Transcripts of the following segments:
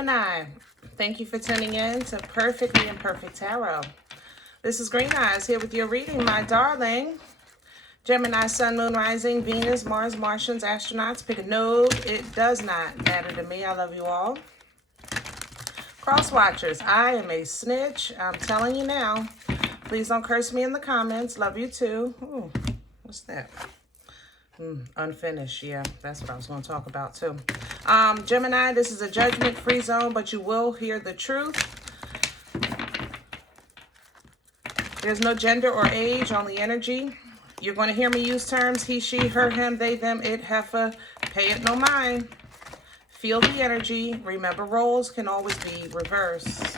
Gemini, thank you for tuning in to Perfectly Imperfect Tarot. This is Green Eyes here with your reading, my darling. Gemini, Sun, Moon, Rising, Venus, Mars, Martians, astronauts. Pick a node. It does not matter to me. I love you all. Cross watchers, I am a snitch. I'm telling you now. Please don't curse me in the comments. Love you too. Ooh, what's that? Unfinished. Yeah, that's what I was going to talk about too. Gemini, this is a judgment-free zone, but you will hear the truth. There's no gender or age, only energy. You're going to hear me use terms he, she, her, him, they, them, it, heifer. Pay it no mind. Feel the energy. Remember, roles can always be reversed.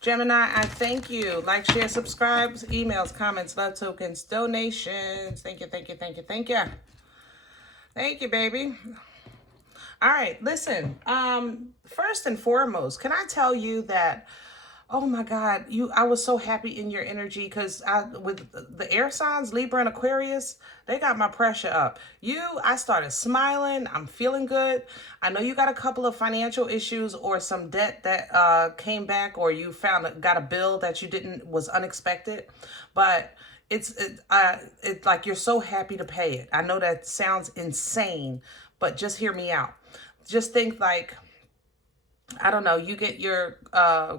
Gemini, I thank you. Like, share, subscribe, emails, comments, love tokens, donations. Thank you, thank you, thank you, thank you. Thank you, baby. All right, listen. First and foremost, can I tell you that, oh my God, I was so happy in your energy because with the air signs, Libra and Aquarius, they got my pressure up. I started smiling. I'm feeling good. I know you got a couple of financial issues or some debt that came back, or you got a bill that was unexpected, but it's like you're so happy to pay it. I know that sounds insane, but just hear me out. Just think like, I don't know, you get your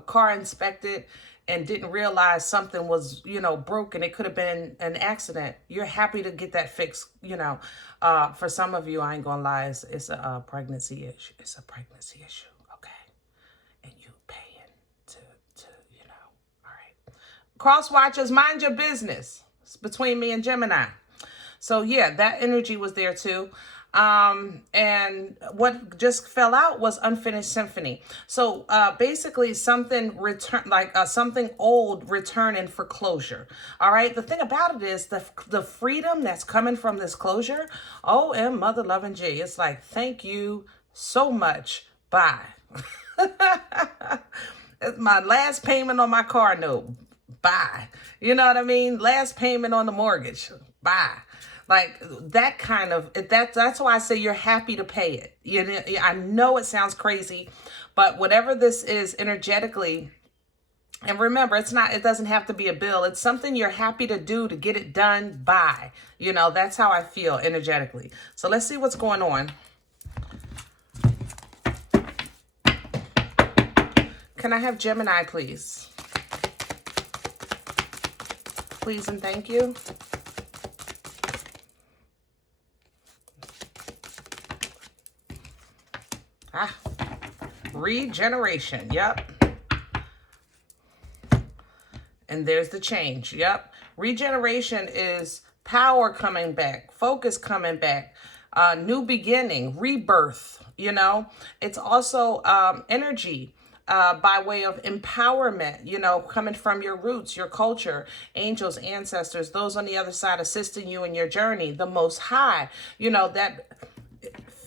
car inspected and didn't realize something was, broken. It could have been an accident. You're happy to get that fixed, For some of you, I ain't gonna lie, it's a pregnancy issue. It's a pregnancy issue, okay? And you paying to all right. Cross watchers, mind your business. It's between me and Gemini. So yeah, that energy was there too. And what just fell out was unfinished symphony. So, basically something something old returning for closure. All right. The thing about it is the freedom that's coming from this closure. Oh, mother loving G. It's like, thank you so much. Bye. It's my last payment on my car note. Bye. You know what I mean? Last payment on the mortgage. Bye. Like that kind of, that's why I say you're happy to pay it. I know it sounds crazy, but whatever this is energetically, and remember, it doesn't have to be a bill. It's something you're happy to do to get it done by, that's how I feel energetically. So let's see what's going on. Can I have Gemini, please? Please and thank you. Regeneration. Yep. And there's the change. Yep. Regeneration is power coming back, focus coming back, new beginning, rebirth. It's also energy by way of empowerment, coming from your roots, your culture, angels, ancestors, those on the other side assisting you in your journey, the Most High, that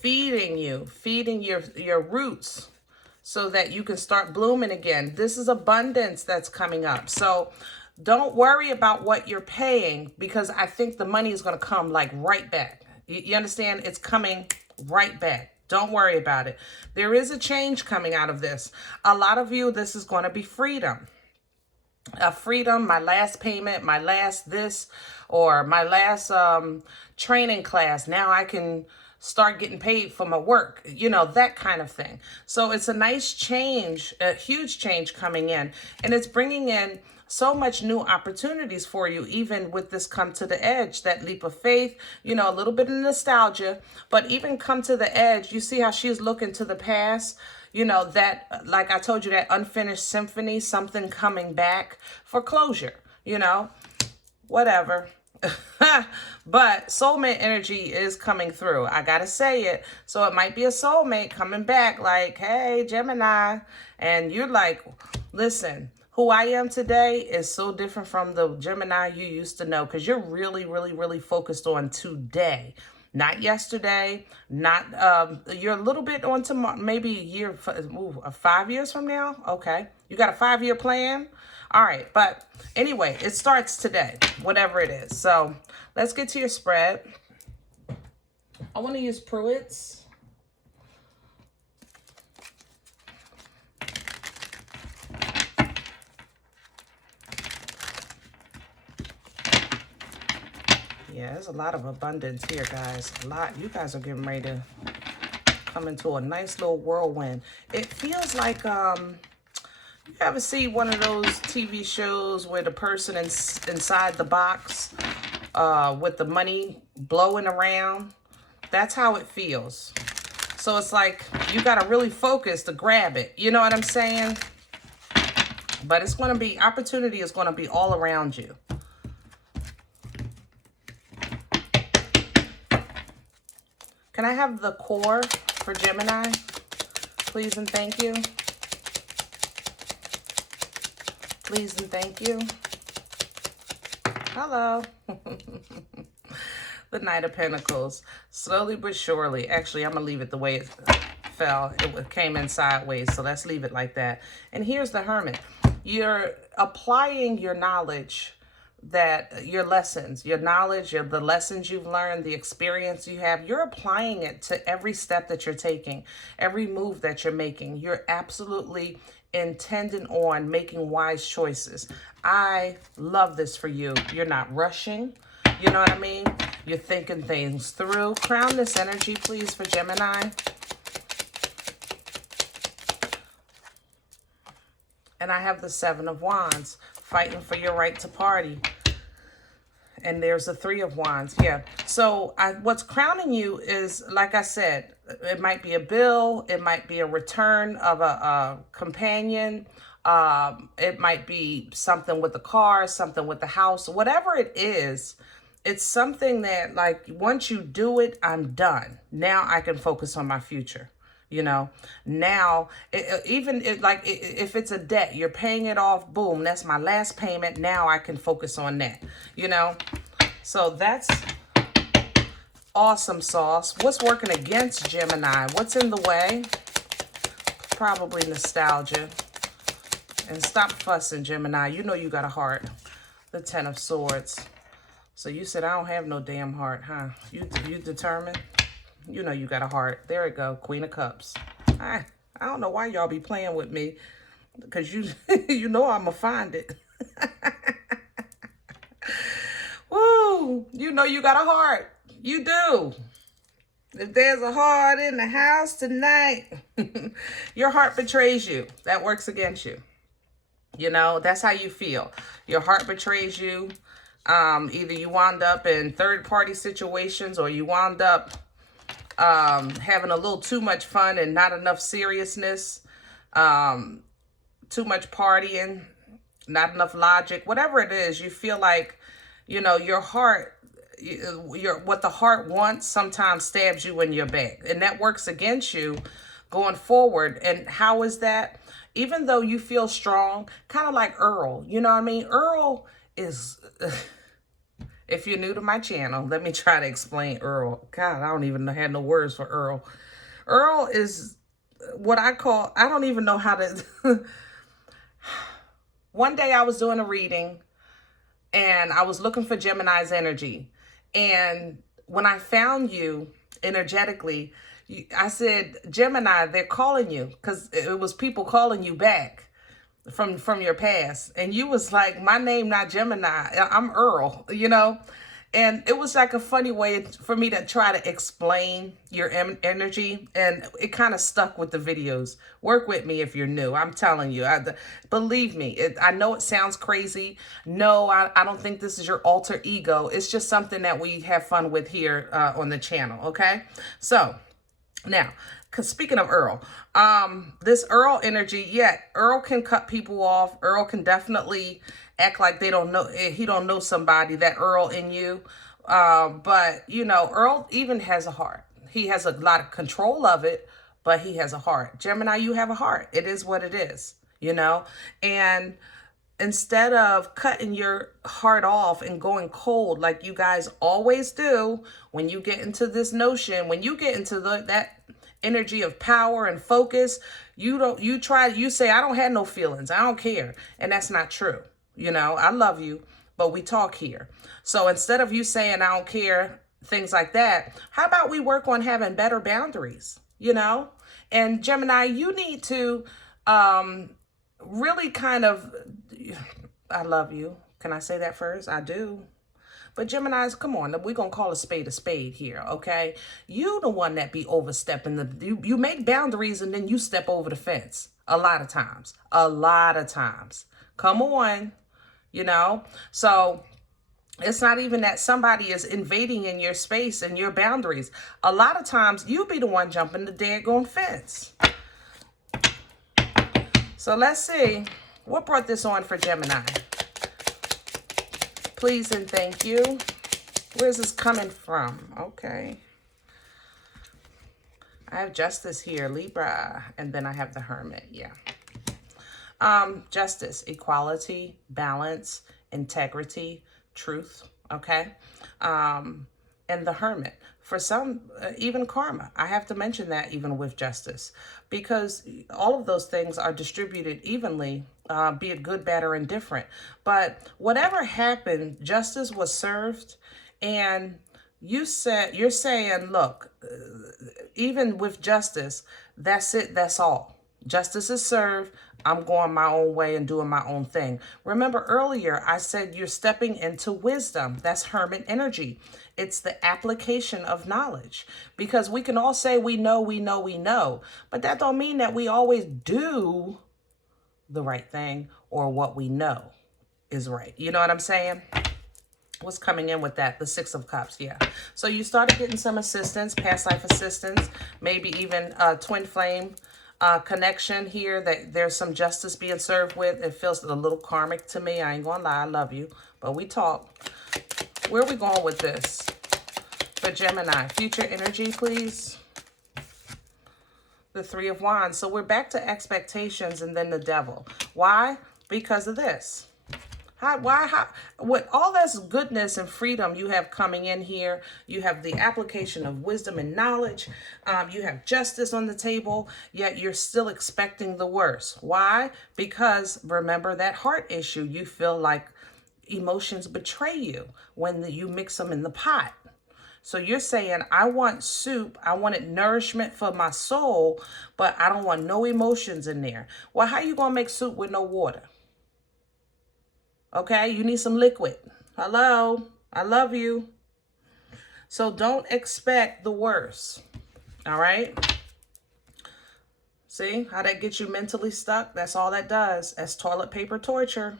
feeding your roots so that you can start blooming again. This is abundance that's coming up. So don't worry about what you're paying, because I think the money is going to come like right back. You understand? It's coming right back. Don't worry about it. There is a change coming out of this. A lot of you, this is going to be freedom. Freedom, my last payment, my last this, or my last training class. Now I can start getting paid for my work, that kind of thing. So it's a nice change, a huge change coming in, and it's bringing in so much new opportunities for you, even with this come to the edge, that leap of faith, a little bit of nostalgia, but even come to the edge. You see how she's looking to the past, that, like I told you, that unfinished symphony, something coming back for closure, whatever. But soulmate energy is coming through. I gotta say it. So it might be a soulmate coming back like, hey, Gemini. And you're like, listen, who I am today is so different from the Gemini you used to know, because you're really, really, really focused on today. Not yesterday, you're a little bit on tomorrow, maybe a year, 5 years from now. Okay. You got a 5-year plan? All right. But anyway, it starts today, whatever it is. So let's get to your spread. I want to use Pruitt's. Yeah, there's a lot of abundance here, guys. A lot. You guys are getting ready to come into a nice little whirlwind. It feels like, you ever see one of those TV shows where the person inside the box with the money blowing around? That's how it feels. So it's like you got to really focus to grab it. You know what I'm saying? But it's going to be, opportunity is going to be all around you. Can I have the core for Gemini? Please and thank you. Please and thank you. Hello. The Knight of Pentacles. Slowly but surely. Actually, I'm going to leave it the way it fell. It came in sideways, so let's leave it like that. And here's the Hermit. You're applying your knowledge, that your lessons, your knowledge, the lessons you've learned, the experience you have, you're applying it to every step that you're taking, every move that you're making. You're absolutely intending on making wise choices. I love this for you. You're not rushing. You know what I mean? You're thinking things through. Crown this energy, please, for Gemini. And I have the Seven of Wands, fighting for your right to party. And there's the Three of Wands. Yeah. So what's crowning you is, like I said, it might be a bill. It might be a return of a companion. It might be something with the car, something with the house, whatever it is. It's something that, like, once you do it, I'm done. Now I can focus on my future. You know, now, if it's a debt, you're paying it off, boom, that's my last payment. Now I can focus on that, you know. So that's awesome sauce. What's working against Gemini? What's in the way? Probably nostalgia. And stop fussing, Gemini. You know you got a heart. The Ten of Swords. So you said, I don't have no damn heart, huh? You determined? You know you got a heart. There it go. Queen of Cups. I don't know why y'all be playing with me. Because you you know I'm going to find it. Woo! You know you got a heart. You do. If there's a heart in the house tonight, your heart betrays you. That works against you. You know, that's how you feel. Your heart betrays you. Either you wound up in third-party situations, or you wound up having a little too much fun and not enough seriousness, too much partying, not enough logic, whatever it is. You feel like, you know, your heart, what the heart wants sometimes stabs you in your back, and that works against you going forward. And how is that? Even though you feel strong, kind of like Earl, you know what I mean? Earl is... If you're new to my channel, let me try to explain Earl. God, I don't even have no words for Earl. Earl is what I call, I don't even know how to... One day I was doing a reading and I was looking for Gemini's energy. And when I found you energetically, I said, Gemini, they're calling you, because it was people calling you back from your past. And you was like, my name not Gemini, I'm Earl, you know. And it was like a funny way for me to try to explain your energy, and it kind of stuck with the videos. Work with me if you're new. I'm telling you, believe me, I know it sounds crazy. No, I don't think this is your alter ego. It's just something that we have fun with here on the channel, okay? So now, because speaking of Earl, this Earl energy, yeah, Earl can cut people off. Earl can definitely act like they don't know, he don't know somebody, that Earl in you. But, you know, Earl even has a heart. He has a lot of control of it, but he has a heart. Gemini, you have a heart. It is what it is, you know. And instead of cutting your heart off and going cold like you guys always do, when you get into this notion, when you get into that energy of power and focus, you say, I don't have no feelings, I don't care. And that's not true. You know, I love you, but we talk here. So instead of you saying I don't care, things like that, how about we work on having better boundaries, you know? And Gemini, you need to really kind of, I love you. Can I say that first? I do. But Geminis, come on, we're going to call a spade here, okay? You the one that be overstepping. You make boundaries and then you step over the fence a lot of times. A lot of times. Come on, you know? So it's not even that somebody is invading in your space and your boundaries. A lot of times you be the one jumping the daggone fence. So let's see. What brought this on for Gemini? Please and thank you. Where's this coming from? Okay. I have Justice here, Libra, and then I have the Hermit. Yeah. Justice, equality, balance, integrity, truth. Okay. And the Hermit. For some, even karma. I have to mention that even with justice, because all of those things are distributed evenly, be it good, bad, or indifferent. But whatever happened, justice was served, and you're saying, look, even with justice, that's it, that's all. Justice is served. I'm going my own way and doing my own thing. Remember earlier, I said you're stepping into wisdom. That's Hermit energy. It's the application of knowledge, because we can all say we know, but that don't mean that we always do the right thing or what we know is right. You know what I'm saying? What's coming in with that? The Six of Cups, yeah. So you started getting some assistance, past life assistance, maybe even a twin flame connection here, that there's some justice being served with. It feels a little karmic to me. I ain't gonna lie, I love you, but we talk. Where are we going with this for Gemini? Future energy, please. The Three of Wands. So we're back to expectations and then the Devil. Why? Because of this. With all this goodness and freedom you have coming in here, you have the application of wisdom and knowledge, you have justice on the table, yet you're still expecting the worst. Why? Because remember that heart issue. You feel like emotions betray you when you mix them in the pot. So you're saying, I want soup, I wanted nourishment for my soul, but I don't want no emotions in there. Well, how you gonna make soup with no water? Okay, you need some liquid. Hello, I love you. So don't expect the worst, all right? See how that gets you mentally stuck? That's all that does. That's toilet paper torture.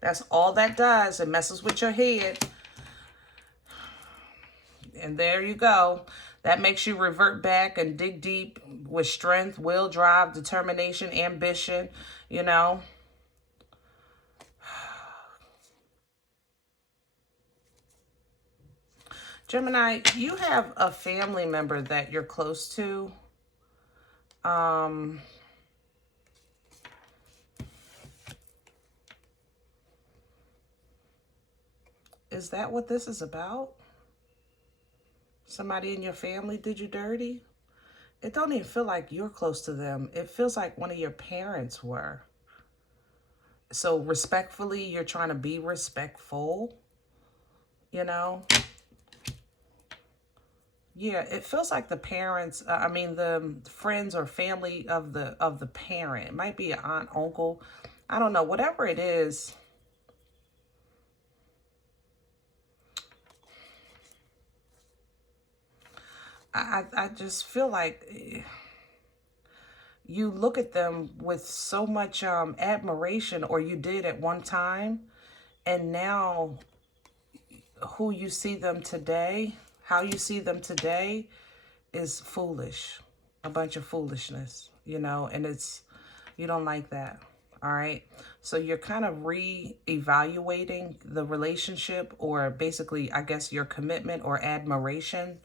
That's all that does. It messes with your head. And there you go. That makes you revert back and dig deep with strength, will, drive, determination, ambition, you know. Gemini, you have a family member that you're close to. Is that what this is about? Somebody in your family did you dirty? It don't even feel like you're close to them. It feels like one of your parents were. So respectfully, you're trying to be respectful, you know? Yeah, it feels like the parents, the friends or family of the parent. It might be an aunt, uncle. I don't know. Whatever it is. I just feel like you look at them with so much admiration, or you did at one time, and now who you see them today, how you see them today is foolish, a bunch of foolishness, you know, and you don't like that, all right? So you're kind of re-evaluating the relationship, or basically, I guess, your commitment or admiration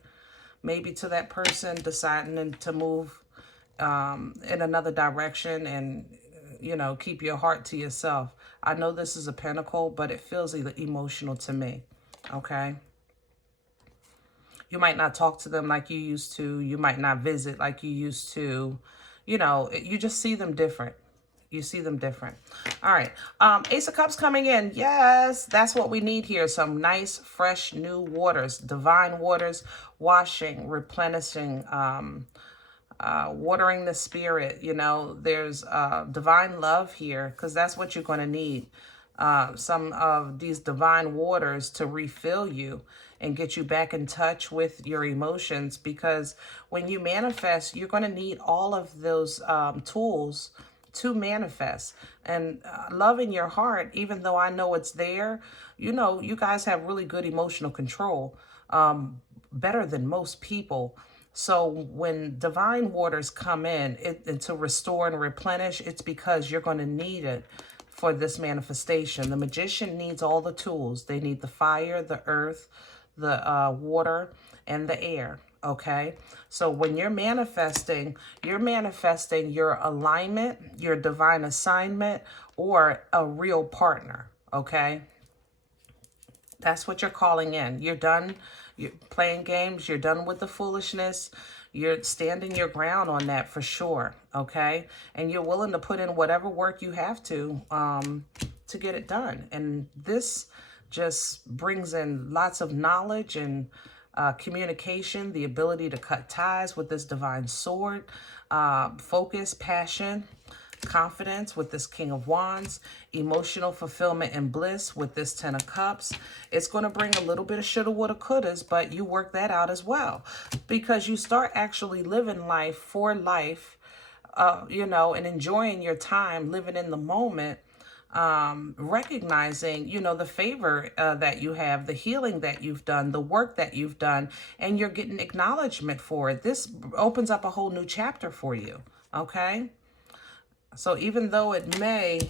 maybe to that person, deciding to move in another direction and, you know, keep your heart to yourself. I know this is a pentacle, but it feels emotional to me, okay? You might not talk to them like you used to. You might not visit like you used to. You know, you just see them different. You see them different. All right. Ace of Cups coming in. Yes, that's what we need here. Some nice, fresh, new waters. Divine waters, washing, replenishing, watering the spirit. You know, there's divine love here, because that's what you're going to need. some of these divine waters to refill you and get you back in touch with your emotions, because when you manifest, you're going to need all of those tools to manifest. And love in your heart, even though I know it's there, you know, you guys have really good emotional control, better than most people. So when divine waters come in and to restore and replenish, it's because you're going to need it for this manifestation. The magician needs all the tools. They need the fire, the earth, the water, and the air. Okay, so when you're manifesting your alignment, your divine assignment, or a real partner. Okay, that's what you're calling in. You're done. You're playing games. You're done with the foolishness. You're standing your ground on that for sure. Okay, and you're willing to put in whatever work you have to get it done. And this just brings in lots of knowledge and communication, the ability to cut ties with this divine sword, focus, passion, confidence with this King of Wands, emotional fulfillment and bliss with this Ten of Cups. It's going to bring a little bit of shoulda, woulda, couldas, but you work that out as well, because you start actually living life for life, you know, and enjoying your time, living in the moment, recognizing, you know, the favor that you have, the healing that you've done, the work that you've done, and you're getting acknowledgement for it. This opens up a whole new chapter for you, okay? So even though it may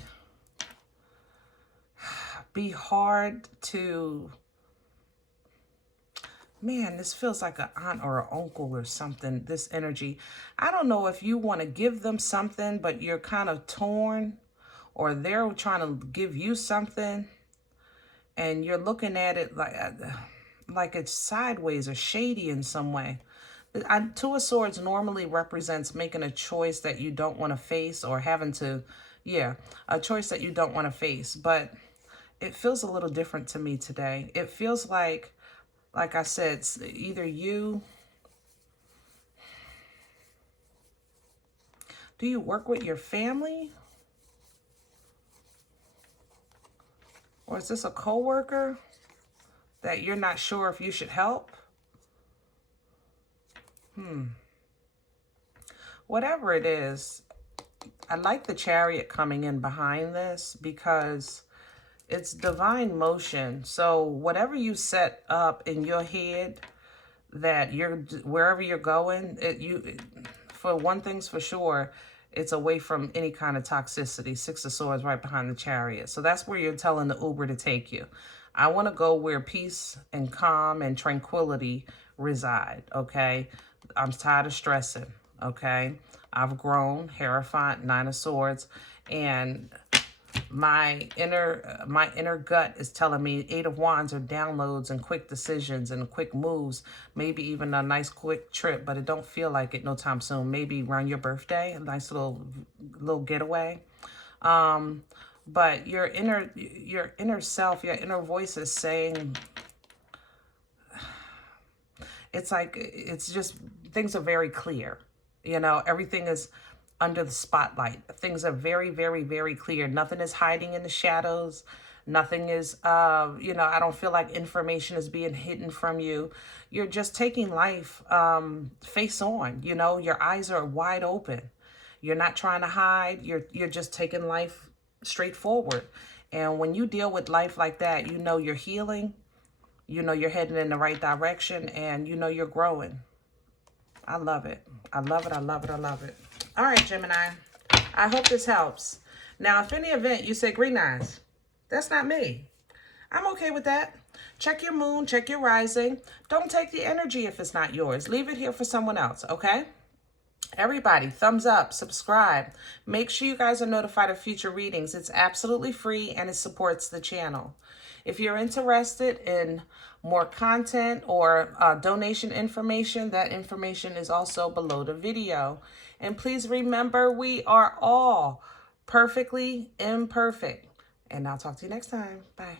be hard to, man, this feels like an aunt or an uncle or something, this energy. I don't know if you want to give them something, but you're kind of torn, or they're trying to give you something and you're looking at it like it's sideways or shady in some way. Two of Swords normally represents making a choice that you don't want to face, or having to, a choice that you don't want to face. But it feels a little different to me today. It feels like I said, it's either you, do you work with your family? Or is this a coworker that you're not sure if you should help? Whatever it is, I like the Chariot coming in behind this, because it's divine motion. So whatever you set up in your head, that you're, wherever you're going, for one thing's for sure, it's away from any kind of toxicity. Six of Swords right behind the Chariot. So that's where you're telling the Uber to take you. I want to go where peace and calm and tranquility reside, okay? I'm tired of stressing, okay? I've grown, Hierophant, Nine of Swords, and my inner gut is telling me Eight of Wands are downloads and quick decisions and quick moves, maybe even a nice quick trip, but it don't feel like it no time soon. Maybe around your birthday, a nice little getaway. But your inner self, your inner voice is saying, it's like, it's just, things are very clear. You know, everything is under the spotlight. Things are very, very, very clear. Nothing is hiding in the shadows. Nothing is, you know, I don't feel like information is being hidden from you. You're just taking life face on. You know, your eyes are wide open. You're not trying to hide. You're just taking life straightforward. And when you deal with life like that, you know you're healing. You know you're heading in the right direction, and you know you're growing. I love it. I love it. I love it. I love it. All right, Gemini. I hope this helps. Now, if any event you say green eyes, that's not me. I'm okay with that. Check your moon, check your rising. Don't take the energy if it's not yours. Leave it here for someone else, okay? Everybody, thumbs up, subscribe. Make sure you guys are notified of future readings. It's absolutely free and it supports the channel. If you're interested in more content or donation information, that information is also below the video. And please remember, we are all perfectly imperfect. And I'll talk to you next time. Bye.